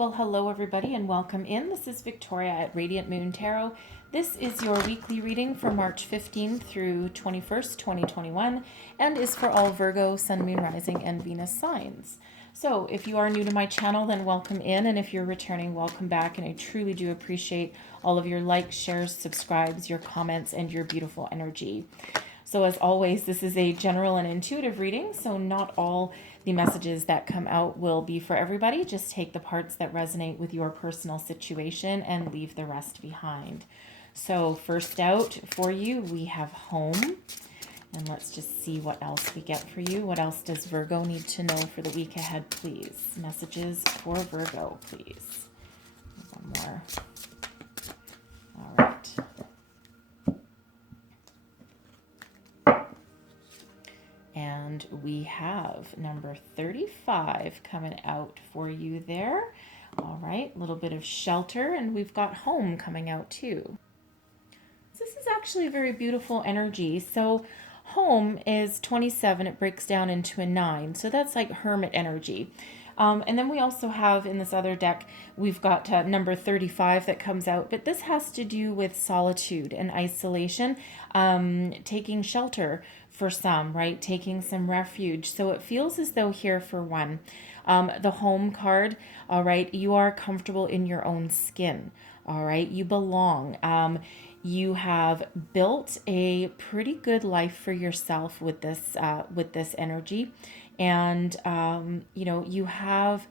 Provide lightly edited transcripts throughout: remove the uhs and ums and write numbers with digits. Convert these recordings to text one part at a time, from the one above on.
Well, hello everybody and welcome in. This is Victoria at Radiant Moon Tarot. This is your weekly reading for March 15th through 21st, 2021, and is for all Virgo, Sun, Moon, Rising, and Venus signs. So if you are new to my channel, then welcome in, and if you're returning, welcome back, and I truly do appreciate all of your likes, shares, subscribes, your comments, and your beautiful energy. So as always, this is a general and intuitive reading, so not all the messages that come out will be for everybody. Just take the parts that resonate with your personal situation and leave the rest behind. So first out for you, we have home. And let's just see what else we get for you. What else does Virgo need to know for the week ahead, please? Messages for Virgo, please. One more. All right. And we have number 35 coming out for you there. All right, a little bit of shelter, and we've got home coming out too. This is actually a very beautiful energy. So home is 27, it breaks down into a 9. So that's like hermit energy. And then we also have in this other deck, we've got number 35 that comes out, but this has to do with solitude and isolation, taking shelter for some, right? Taking some refuge. So it feels as though here for one, the home card, all right, you are comfortable in your own skin, all right? You belong. You have built a pretty good life for yourself with this energy. And, you know, you have,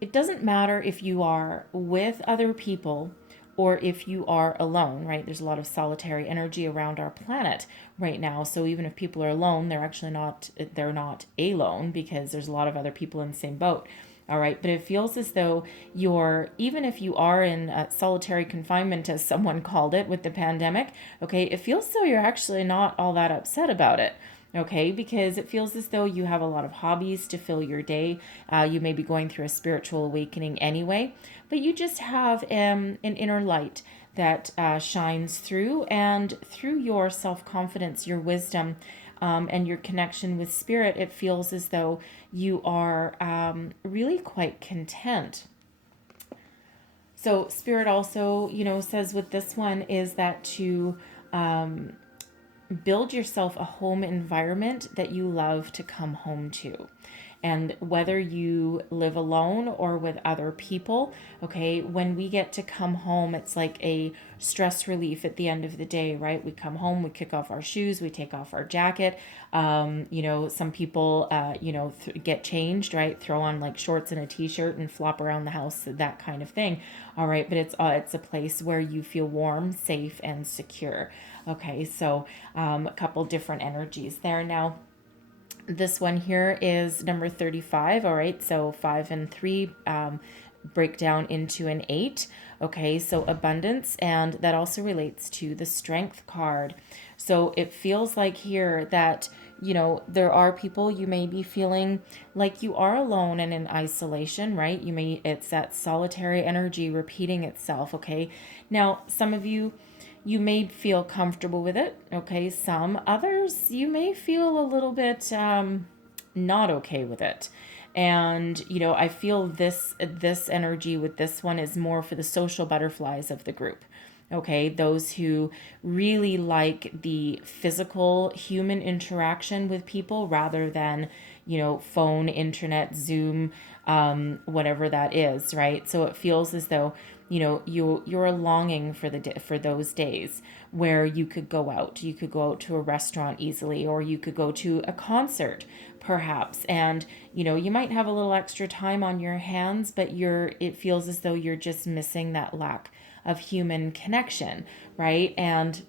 it doesn't matter if you are with other people or if you are alone, right? There's a lot of solitary energy around our planet right now. So even if people are alone, they're not alone because there's a lot of other people in the same boat. All right. But it feels as though even if you are in solitary confinement, as someone called it with the pandemic, okay, it feels as though you're actually not all that upset about it. Okay, because it feels as though you have a lot of hobbies to fill your day. You may be going through a spiritual awakening anyway, but you just have an inner light that shines through, and through your self-confidence, your wisdom, and your connection with spirit, it feels as though you are really quite content. So spirit also, says with this one is that to build yourself a home environment that you love to come home to. And whether you live alone or with other people, okay, when we get to come home, it's like a stress relief at the end of the day, right? We come home, we kick off our shoes, we take off our jacket. Some people, get changed, right? Throw on like shorts and a t-shirt and flop around the house, that kind of thing. All right, but it's a place where you feel warm, safe, and secure. Okay, so a couple different energies there. Now, this one here is number 35. All right, so 5 and 3 break down into an 8. Okay, so abundance, and that also relates to the strength card. So it feels like here that, there are people you may be feeling like you are alone and in isolation, right? It's that solitary energy repeating itself. Okay, now some of you may feel comfortable with it, okay? Some others, you may feel a little bit not okay with it. And, I feel this energy with this one is more for the social butterflies of the group, okay? Those who really like the physical human interaction with people rather than, phone, internet, Zoom, whatever that is, right? So it feels as though, you're longing for those days where you could go out. You could go out to a restaurant easily, or you could go to a concert perhaps. And, you might have a little extra time on your hands, but it feels as though you're just missing that lack of human connection, right? And,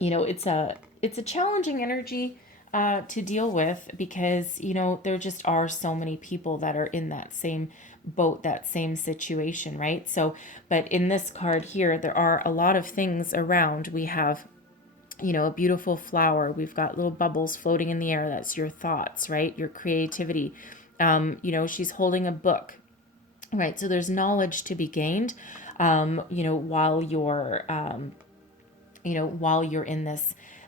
it's a challenging energy to deal with because, there just are so many people that are in that same boat, that same situation, right? So, but in this card here, there are a lot of things around. We have, a beautiful flower. We've got little bubbles floating in the air. That's your thoughts, right? Your creativity. She's holding a book, right? So there's knowledge to be gained, while you're in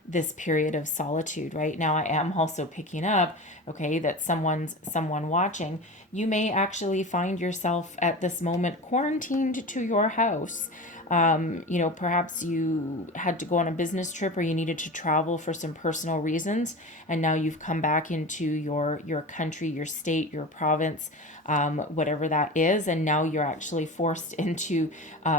this period of solitude. Right now, I am also picking up, okay, that someone watching. You may actually find yourself at this moment quarantined to your house. Perhaps you had to go on a business trip or you needed to travel for some personal reasons, and now you've come back into your country, your state, your province, whatever that is, and now you're actually forced into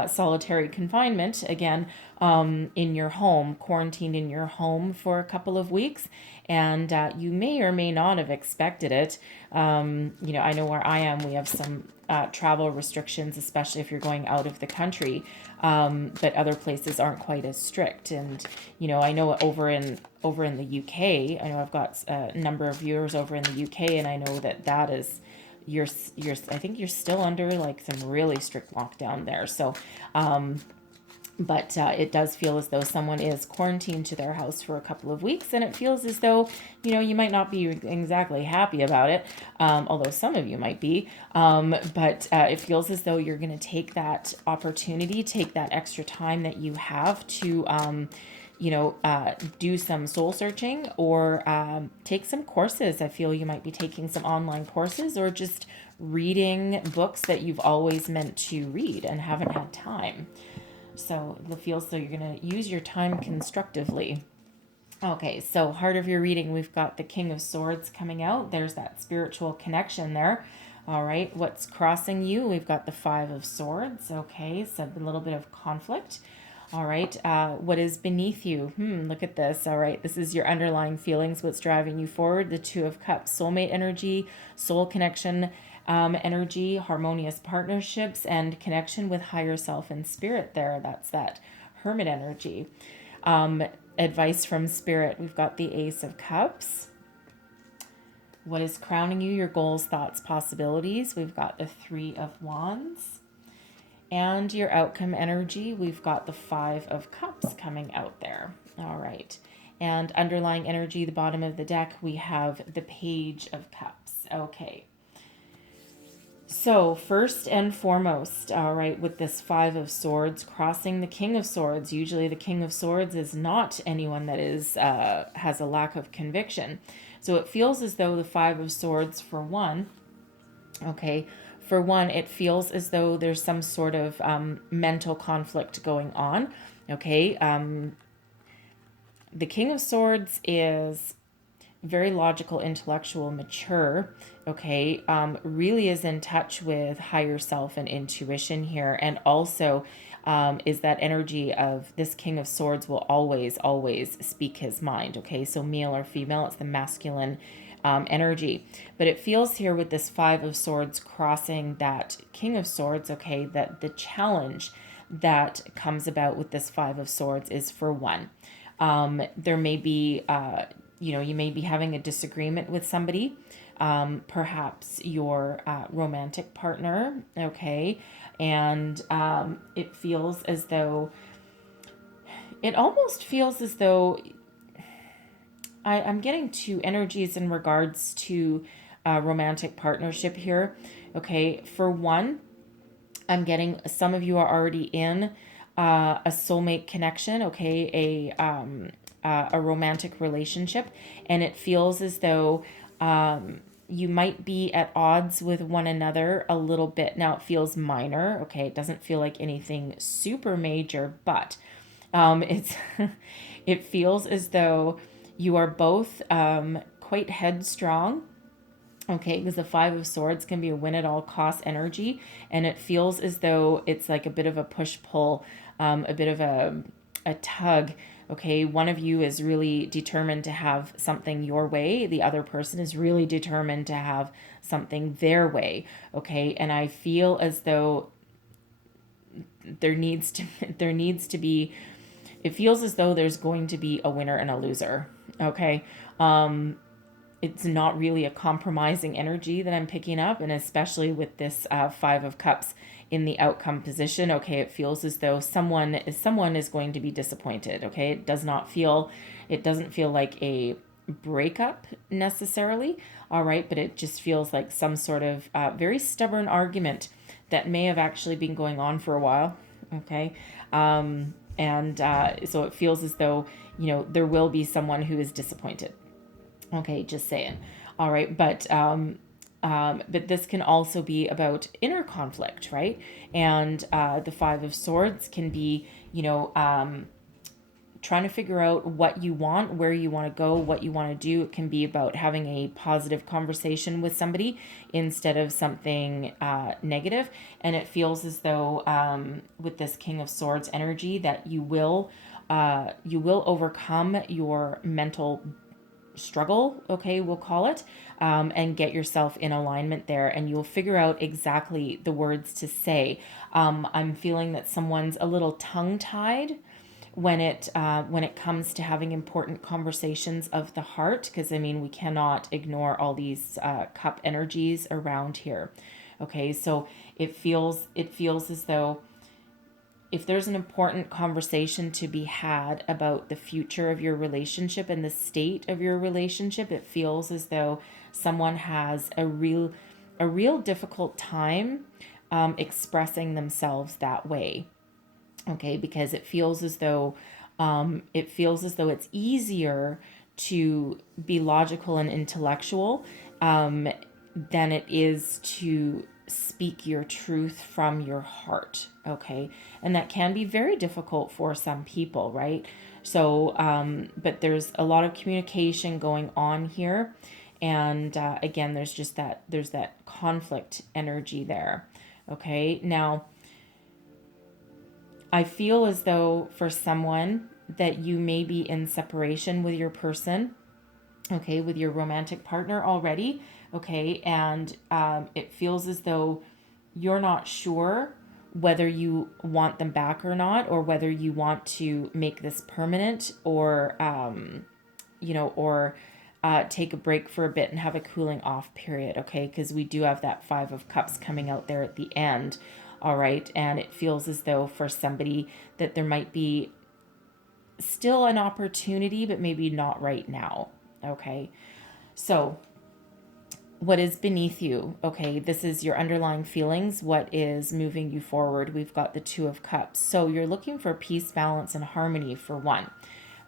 solitary confinement again, in your home, quarantined in your home for a couple of weeks, and you may or may not have expected it. I know where I am, we have some travel restrictions, especially if you're going out of the country. But other places aren't quite as strict. And, I know over in the UK, I know I've got a number of viewers over in the UK, and I know that is, I think you're still under like some really strict lockdown there. So, but it does feel as though someone is quarantined to their house for a couple of weeks, and it feels as though, you might not be exactly happy about it, although some of you might be, but it feels as though you're going to take that opportunity, take that extra time that you have to, do some soul searching, or take some courses. I feel you might be taking some online courses, or just reading books that you've always meant to read and haven't had time. So it feels so you're going to use your time constructively. Okay, so heart of your reading, we've got the King of Swords coming out. There's that spiritual connection there. All right, what's crossing you? We've got the Five of Swords. Okay, so a little bit of conflict. All right, what is beneath you? Look at this. All right, this is your underlying feelings, what's driving you forward. The Two of Cups, soulmate energy, soul connection, energy, harmonious partnerships, and connection with higher self and spirit there. That's that Hermit energy. Advice from Spirit. We've got the Ace of Cups. What is crowning you? Your goals, thoughts, possibilities. We've got the Three of Wands. And your outcome energy, we've got the Five of Cups coming out there. All right. And underlying energy, the bottom of the deck, we have the Page of Cups. Okay. So first and foremost, all right, with this Five of Swords crossing the King of Swords, usually the King of Swords is not anyone that is has a lack of conviction. So it feels as though the Five of Swords, for one, okay, it feels as though there's some sort of mental conflict going on. Okay, the King of Swords is very logical, intellectual, mature, okay, really is in touch with higher self and intuition here. And also is that energy of this King of Swords will always, always speak his mind, okay? So male or female, it's the masculine energy. But it feels here with this Five of Swords crossing that King of Swords, okay, that the challenge that comes about with this Five of Swords is, for one, there may be you may be having a disagreement with somebody, perhaps your romantic partner, okay? And it feels as though, it almost feels as though, I'm getting two energies in regards to romantic partnership here, okay? For one, I'm getting some of you are already in a soulmate connection, okay? A romantic relationship, and it feels as though you might be at odds with one another a little bit. Now it feels minor, okay? It doesn't feel like anything super major, but it's it feels as though you are both quite headstrong. Okay, because the Five of Swords can be a win at all cost energy, and it feels as though it's like a bit of a push-pull, a bit of a tug. Okay, one of you is really determined to have something your way. The other person is really determined to have something their way. Okay, and I feel as though there needs to be, it feels as though there's going to be a winner and a loser. Okay, it's not really a compromising energy that I'm picking up, and especially with this Five of Cups in the outcome position, okay, it feels as though someone is going to be disappointed, okay? It doesn't feel like a breakup necessarily, all right, but it just feels like some sort of very stubborn argument that may have actually been going on for a while, okay? And so it feels as though, there will be someone who is disappointed. Okay, just saying. All right, but this can also be about inner conflict, right? And the Five of Swords can be, trying to figure out what you want, where you want to go, what you want to do. It can be about having a positive conversation with somebody instead of something negative. And it feels as though with this King of Swords energy that you will overcome your mental struggle, okay, we'll call it, and get yourself in alignment there, and you'll figure out exactly the words to say. I'm feeling that someone's a little tongue-tied when it comes to having important conversations of the heart, because I mean we cannot ignore all these cup energies around here. Okay, so it feels as though if there's an important conversation to be had about the future of your relationship and the state of your relationship, it feels as though someone has a real difficult time expressing themselves that way. Okay, because it feels as though it's easier to be logical and intellectual than it is to speak your truth from your heart. Okay, and that can be very difficult for some people, right? So but there's a lot of communication going on here, and again, there's that conflict energy there. Okay, now I feel as though for someone that you may be in separation with your person, okay, with your romantic partner already, okay, and it feels as though you're not sure whether you want them back or not, or whether you want to make this permanent, or take a break for a bit and have a cooling off period, okay? Because we do have that Five of Cups coming out there at the end, all right? And it feels as though for somebody that there might be still an opportunity, but maybe not right now, okay? So what is beneath you, okay? This is your underlying feelings. What is moving you forward? We've got the Two of Cups. So you're looking for peace, balance, and harmony for one.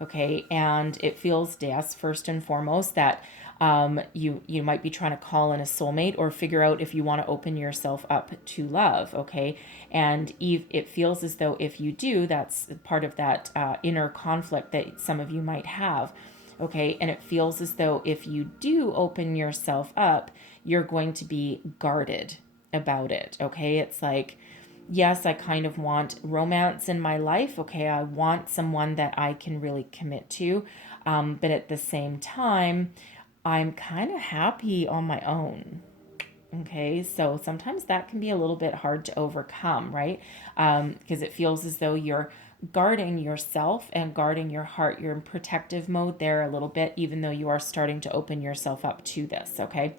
Okay, and it feels, yes, first and foremost, that you might be trying to call in a soulmate or figure out if you want to open yourself up to love. Okay, and it feels as though if you do, that's part of that inner conflict that some of you might have. Okay, and it feels as though if you do open yourself up, you're going to be guarded about it. Okay, it's like, yes, I kind of want romance in my life. Okay, I want someone that I can really commit to. But at the same time, I'm kind of happy on my own. Okay, so sometimes that can be a little bit hard to overcome, right? Because it feels as though you're guarding yourself and guarding your heart. You're in protective mode there a little bit, even though you are starting to open yourself up to this, okay?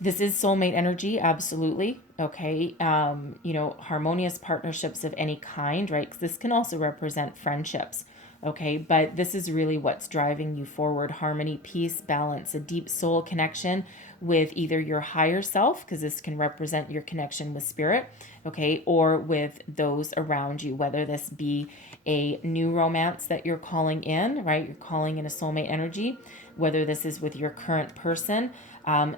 This is soulmate energy, absolutely. Okay. Harmonious partnerships of any kind, right? 'Cause this can also represent friendships. Okay. But this is really what's driving you forward: harmony, peace, balance, a deep soul connection with either your higher self, because this can represent your connection with spirit, okay, or with those around you, whether this be a new romance that you're calling in, right? You're calling in a soulmate energy, whether this is with your current person,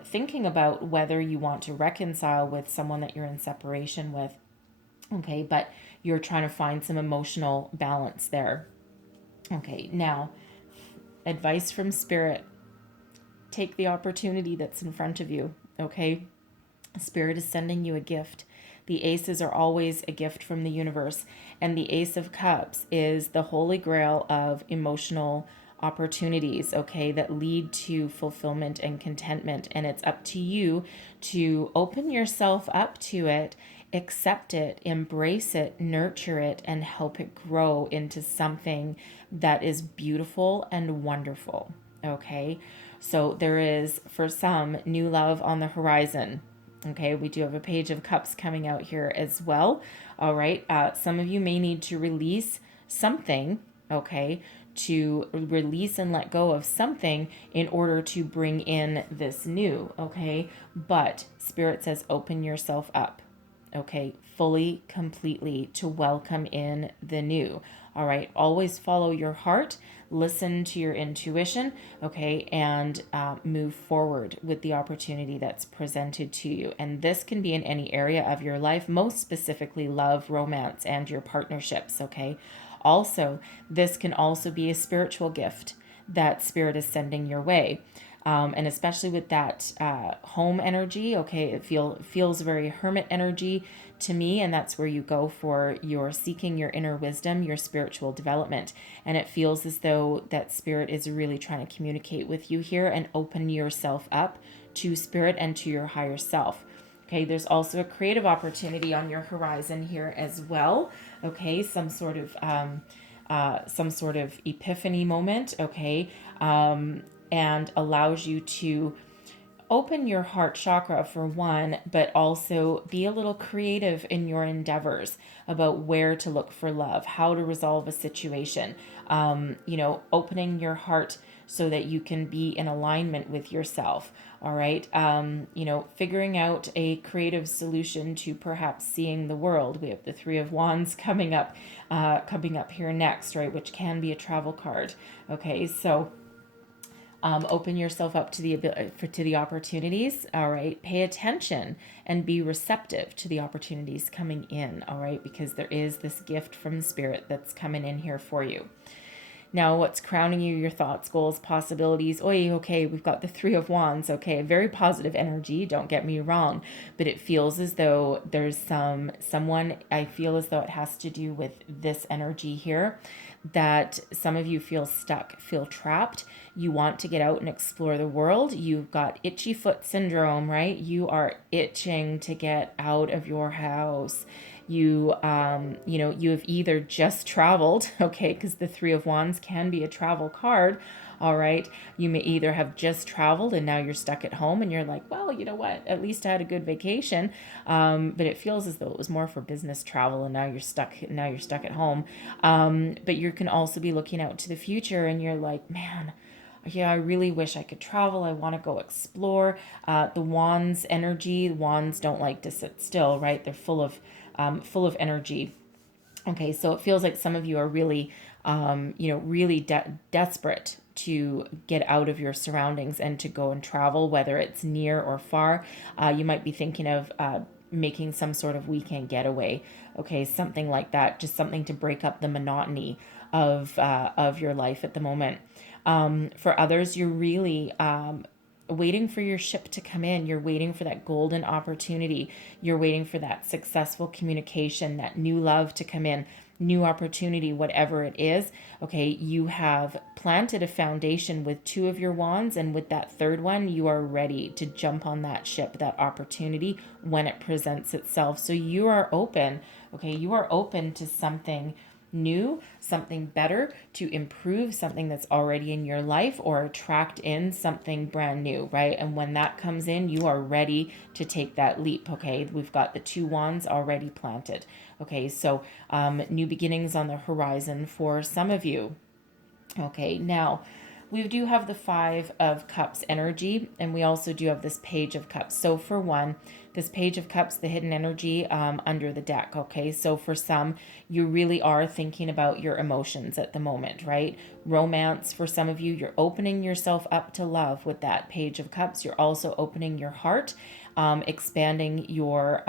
thinking about whether you want to reconcile with someone that you're in separation with, okay, but you're trying to find some emotional balance there. Okay, now, advice from spirit: take the opportunity that's in front of you, okay? Spirit is sending you a gift. The aces are always a gift from the universe, and the Ace of Cups is the holy grail of emotional opportunities, okay, that lead to fulfillment and contentment. And it's up to you to open yourself up to it, accept it, embrace it, nurture it, and help it grow into something that is beautiful and wonderful, okay? So there is, for some, new love on the horizon. Okay, we do have a Page of Cups coming out here as well. All right, some of you may need to release something, okay, to release and let go of something in order to bring in this new, okay? But Spirit says open yourself up, okay, fully, completely, to welcome in the new. All right, always follow your heart, listen to your intuition, okay, and move forward with the opportunity that's presented to you. And this can be in any area of your life, most specifically love, romance, and your partnerships, okay. Also, this can also be a spiritual gift that spirit is sending your way. And especially with that home energy, okay, it feels very hermit energy to me, and that's where you go for your seeking your inner wisdom, your spiritual development. And it feels as though that spirit is really trying to communicate with you here and open yourself up to spirit and to your higher self. Okay, there's also a creative opportunity on your horizon here as well. Okay, some sort of epiphany moment. Okay, and allows you to open your heart chakra for one, but also be a little creative in your endeavors about where to look for love, how to resolve a situation. Opening your heart so that you can be in alignment with yourself. All right. Figuring out a creative solution to perhaps seeing the world. We have the Three of Wands coming up here next, right? Which can be a travel card. Okay. So, open yourself up to the opportunities. All right, pay attention and be receptive to the opportunities coming in. All right, because there is this gift from spirit that's coming in here for you. Now, what's crowning you? Your thoughts, goals, possibilities. Okay, we've got the Three of Wands. Okay, very positive energy, don't get me wrong, but it feels as though there's someone, I feel as though it has to do with this energy here, that some of you feel stuck, feel trapped. You want to get out and explore the world. You've got itchy foot syndrome, right? You are itching to get out of your house. You have either just traveled, okay, because the Three of Wands can be a travel card. All right, you may either have just traveled and now you're stuck at home and you're like, well, you know what, at least I had a good vacation, but it feels as though it was more for business travel and now you're stuck at home. But you can also be looking out to the future and you're like, man, yeah, I really wish I could travel. I want to go explore. The Wands energy, Wands don't like to sit still, right? They're full of energy. Okay, so it feels like some of you are really, really desperate to get out of your surroundings and to go and travel, whether it's near or far. You might be thinking of making some sort of weekend getaway. Okay, something like that, just something to break up the monotony of your life at the moment. For others, you're really waiting for your ship to come in. You're waiting for that golden opportunity. You're waiting for that successful communication, that new love to come in, new opportunity, whatever it is. Okay, you have planted a foundation with two of your wands, and with that third one, you are ready to jump on that ship, that opportunity when it presents itself. So you are open, okay, you are open to something new, something better, to improve something that's already in your life or attract in something brand new, right? And when that comes in, you are ready to take that leap, okay? We've got the two wands already planted, okay? So new beginnings on the horizon for some of you. Okay, now we do have the Five of Cups energy, and we also do have this Page of Cups. So for one, this Page of Cups, the hidden energy under the deck, okay? So for some, you really are thinking about your emotions at the moment, right? Romance, for some of you, you're opening yourself up to love with that Page of Cups. You're also opening your heart, expanding your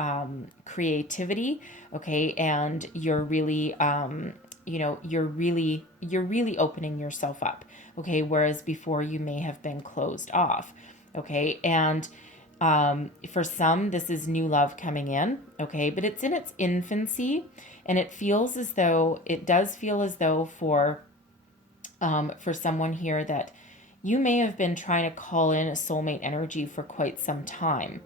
creativity, okay? And you're really... you're really opening yourself up, okay, whereas before you may have been closed off, okay. And for some, this is new love coming in, okay, but it's in its infancy, and it does feel as though for someone here that you may have been trying to call in a soulmate energy for quite some time,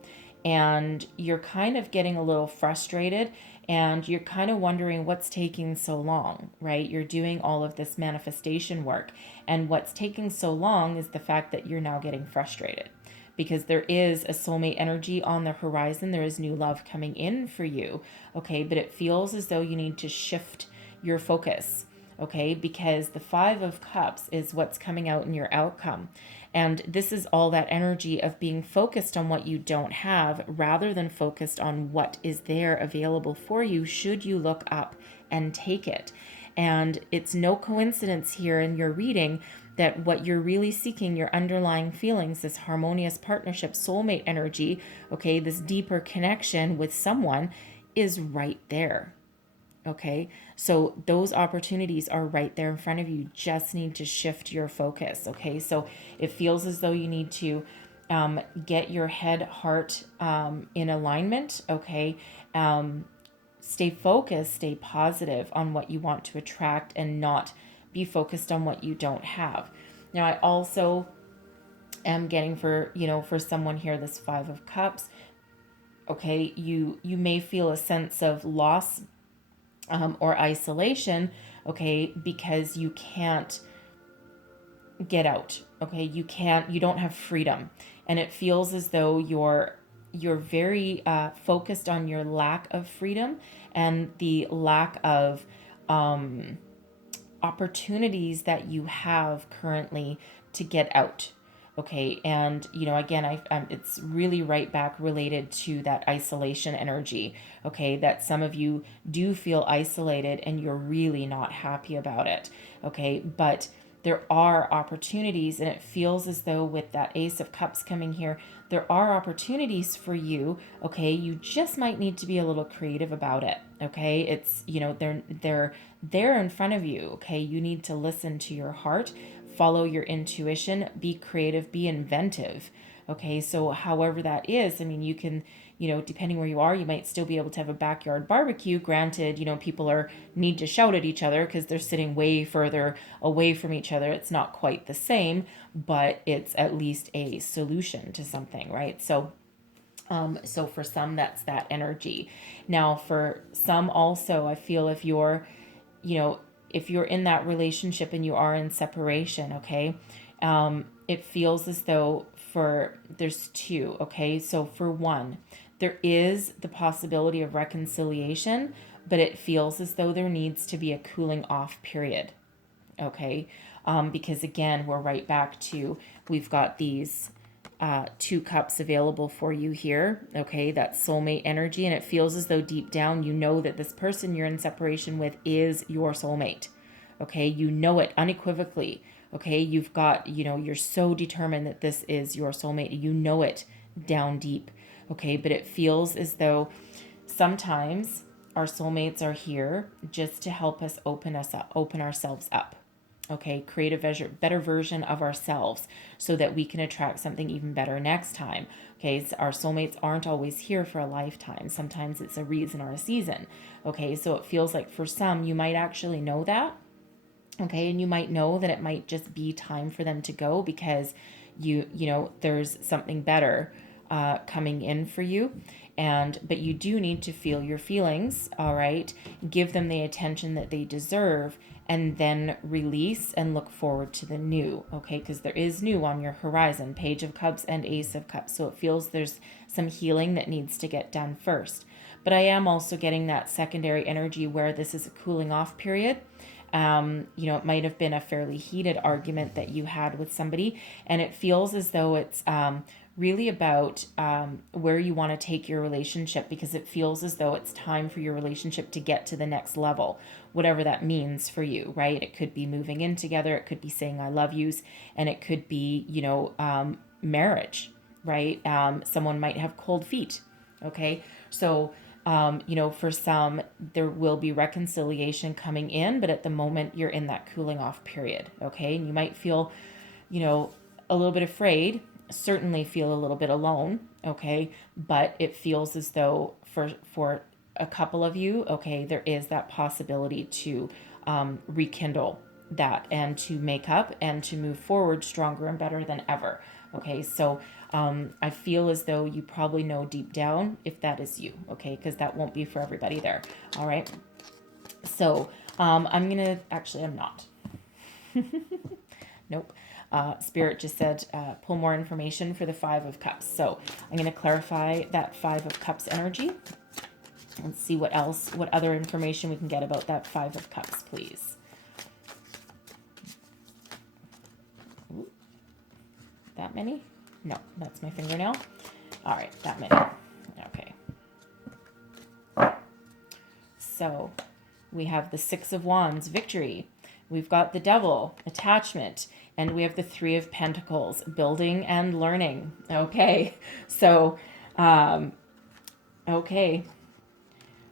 and you're kind of getting a little frustrated and you're kind of wondering what's taking so long, right? You're doing all of this manifestation work, and what's taking so long is the fact that you're now getting frustrated because there is a soulmate energy on the horizon. There is new love coming in for you, okay? But it feels as though you need to shift your focus, okay? Because the Five of Cups is what's coming out in your outcome. And this is all that energy of being focused on what you don't have rather than focused on what is there available for you should you look up and take it. And it's no coincidence here in your reading that what you're really seeking, your underlying feelings, this harmonious partnership, soulmate energy, okay, this deeper connection with someone is right there. Okay, so those opportunities are right there in front of you. You just need to shift your focus. Okay, so it feels as though you need to get your head, heart in alignment. Okay, stay focused, stay positive on what you want to attract and not be focused on what you don't have. Now, I also am getting for, for someone here, this Five of Cups. Okay, you may feel a sense of loss or isolation, okay, because you can't get out, okay, you don't have freedom, and it feels as though you're very focused on your lack of freedom and the lack of opportunities that you have currently to get out. Okay, and again, it's really right back related to that isolation energy. Okay, that some of you do feel isolated and you're really not happy about it. Okay, but there are opportunities, and it feels as though with that Ace of Cups coming here, there are opportunities for you. Okay, you just might need to be a little creative about it. Okay, it's they're there in front of you. Okay, you need to listen to your heart, follow your intuition, be creative, be inventive. Okay, so however that is, I mean, you can, depending where you are, you might still be able to have a backyard barbecue. Granted, people need to shout at each other because they're sitting way further away from each other. It's not quite the same, but it's at least a solution to something, right? So for some, that's that energy. Now, for some also, I feel if you're in that relationship and you are in separation, okay, it feels as though there's two, okay? So for one, there is the possibility of reconciliation, but it feels as though there needs to be a cooling off period, okay? Because again, we're right back to, we've got these two cups available for you here, okay? That soulmate energy, and it feels as though deep down you know that this person you're in separation with is your soulmate, okay? You know it unequivocally, okay? You've got, you're so determined that this is your soulmate. You know it down deep, okay? But it feels as though sometimes our soulmates are here just to help us open ourselves up. Okay, create a better version of ourselves so that we can attract something even better next time. Okay, so our soulmates aren't always here for a lifetime. Sometimes it's a reason or a season. Okay, so it feels like for some, you might actually know that. Okay, and you might know that it might just be time for them to go because there's something better coming in for you. But you do need to feel your feelings, all right? Give them the attention that they deserve, and then release and look forward to the new, okay? Because there is new on your horizon, Page of Cups and Ace of Cups. So it feels there's some healing that needs to get done first. But I am also getting that secondary energy where this is a cooling off period. It might have been a fairly heated argument that you had with somebody, and it feels as though it's really about where you want to take your relationship, because it feels as though it's time for your relationship to get to the next level, whatever that means for you, right? It could be moving in together, it could be saying I love yous, and it could be, marriage, right? Someone might have cold feet, okay? So, for some, there will be reconciliation coming in, but at the moment you're in that cooling off period, okay? And you might feel, a little bit afraid, certainly feel a little bit alone, okay? But it feels as though for a couple of you, okay, there is that possibility to rekindle that and to make up and to move forward stronger and better than ever. Okay, so I feel as though you probably know deep down if that is you, okay, because that won't be for everybody there. All right, so I'm not. Nope. Spirit just said pull more information for the Five of Cups. So I'm going to clarify that Five of Cups energy and see what other information we can get about that Five of Cups, please. That many? No, that's my fingernail. All right, that many. Okay. So we have the Six of Wands, victory. We've got the Devil, attachment. And we have the Three of Pentacles, building and learning. Okay. So, okay.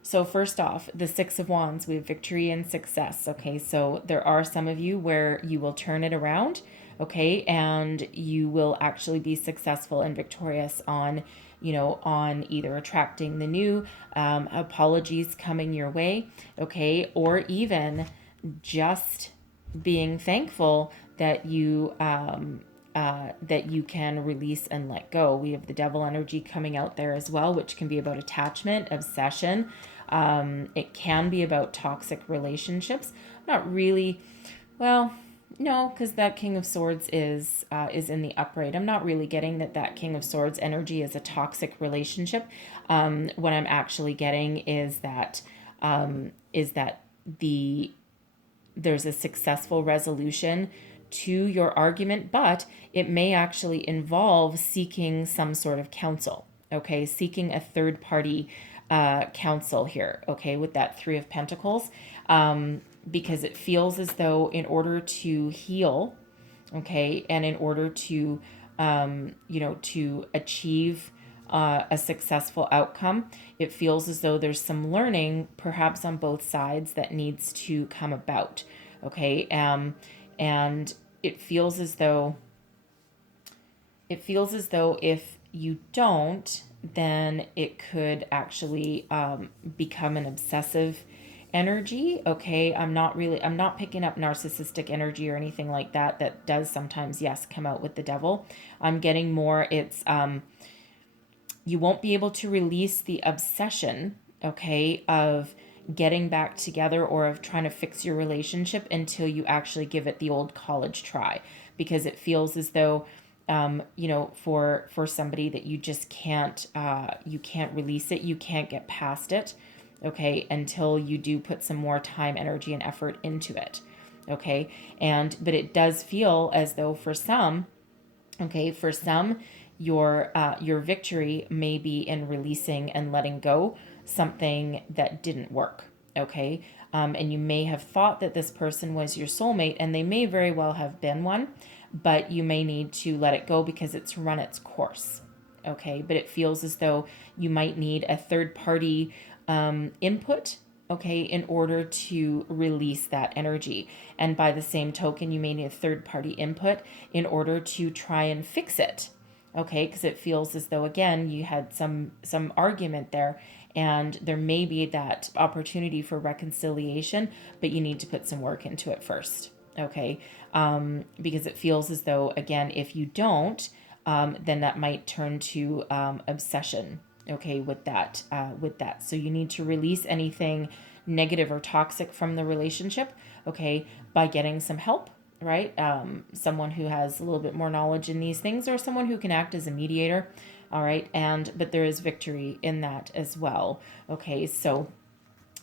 So first off, the Six of Wands, we have victory and success. Okay. So there are some of you where you will turn it around. Okay. And you will actually be successful and victorious on, on either attracting the new, apologies coming your way. Okay. Or even just being thankful that you can release and let go. We have the Devil energy coming out there as well, which can be about attachment, obsession. It can be about toxic relationships. Not really. Well, no, because that King of Swords is in the upright. I'm not really getting that King of Swords energy is a toxic relationship. What I'm actually getting is that there's a successful resolution to your argument, but it may actually involve seeking some sort of counsel. Okay, seeking a third party counsel here. Okay, with that Three of Pentacles, because it feels as though in order to heal, okay, and in order to to achieve a successful outcome, it feels as though there's some learning, perhaps on both sides, that needs to come about. Okay, and it feels as though if you don't, then it could actually become an obsessive energy. Okay, I'm not picking up narcissistic energy or anything like that. That does sometimes, yes, come out with the Devil. I'm getting more, it's you won't be able to release the obsession, okay, of getting back together or of trying to fix your relationship until you actually give it the old college try, because it feels as though for somebody that you just can't release it, you can't get past it, okay, until you do put some more time, energy, and effort into it. Okay, but it does feel as though for some, your victory may be in releasing and letting go something that didn't work. Okay, and you may have thought that this person was your soulmate, and they may very well have been one, but you may need to let it go because it's run its course. Okay, but it feels as though you might need a third party input, okay, in order to release that energy. And by the same token, you may need a third party input in order to try and fix it. Okay, because it feels as though, again, you had some argument there, and there may be that opportunity for reconciliation, but you need to put some work into it first. Okay, because it feels as though, again, if you don't, then that might turn to obsession. Okay, with that. So you need to release anything negative or toxic from the relationship. Okay, by getting some help, right? Someone who has a little bit more knowledge in these things, or someone who can act as a mediator. All right, but there is victory in that as well. Okay, so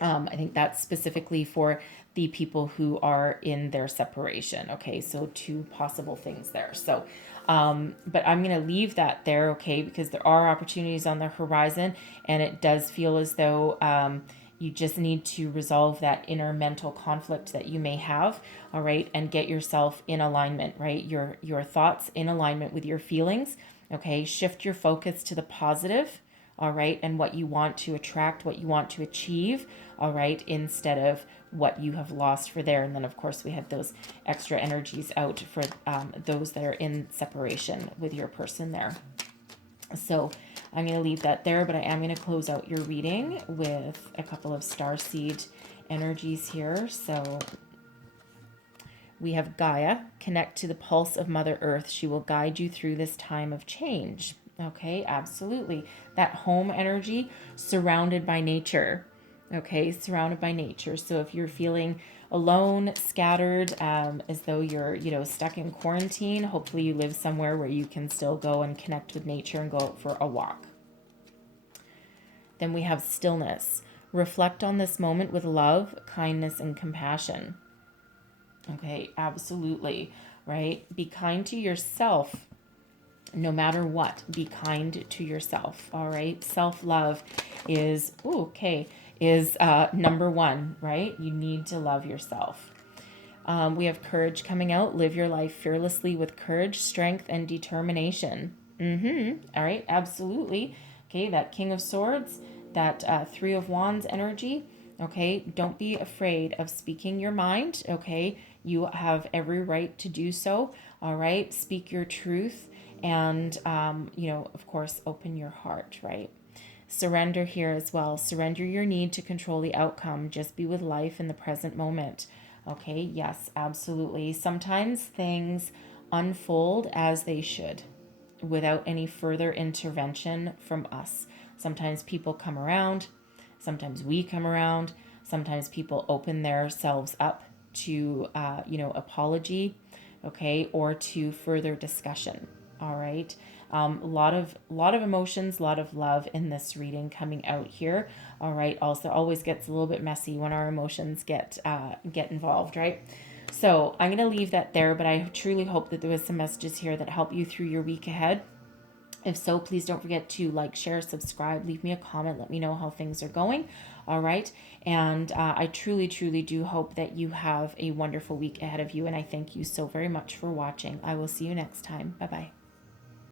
I think that's specifically for the people who are in their separation. Okay, so two possible things there. So, but I'm going to leave that there, okay, because there are opportunities on the horizon, and it does feel as though you just need to resolve that inner mental conflict that you may have, all right, and get yourself in alignment, right? Your thoughts in alignment with your feelings, okay? Shift your focus to the positive, all right, and what you want to attract, what you want to achieve, all right, instead of what you have lost for there. And then, of course, we had those extra energies out for those that are in separation with your person there. So I'm going to leave that there, but I am going to close out your reading with a couple of starseed energies here. So we have Gaia, connect to the pulse of Mother Earth. She will guide you through this time of change. Okay, absolutely. That home energy, surrounded by nature. Okay, surrounded by nature. So if you're feeling alone, scattered, as though you're, stuck in quarantine, hopefully you live somewhere where you can still go and connect with nature and go out for a walk. Then we have stillness. Reflect on this moment with love, kindness, and compassion. Okay, absolutely, right? Be kind to yourself. No matter what, be kind to yourself. All right. Self-love is, number one, right? You need to love yourself. We have courage coming out. Live your life fearlessly with courage, strength, and determination. All right. Absolutely. Okay. That King of Swords, that Three of Wands energy. Okay. Don't be afraid of speaking your mind. Okay. You have every right to do so. All right. Speak your truth. And, of course, open your heart, right? Surrender here as well. Surrender your need to control the outcome. Just be with life in the present moment. Okay, yes, absolutely. Sometimes things unfold as they should without any further intervention from us. Sometimes people come around, sometimes we come around, sometimes people open themselves up to, apology, okay, or to further discussion. All right. A lot of emotions, a lot of love in this reading coming out here. All right. Also, always gets a little bit messy when our emotions get involved, right? So I'm going to leave that there, but I truly hope that there was some messages here that help you through your week ahead. If so, please don't forget to like, share, subscribe, leave me a comment, let me know how things are going. All right. And I truly, truly do hope that you have a wonderful week ahead of you. And I thank you so very much for watching. I will see you next time. Bye bye.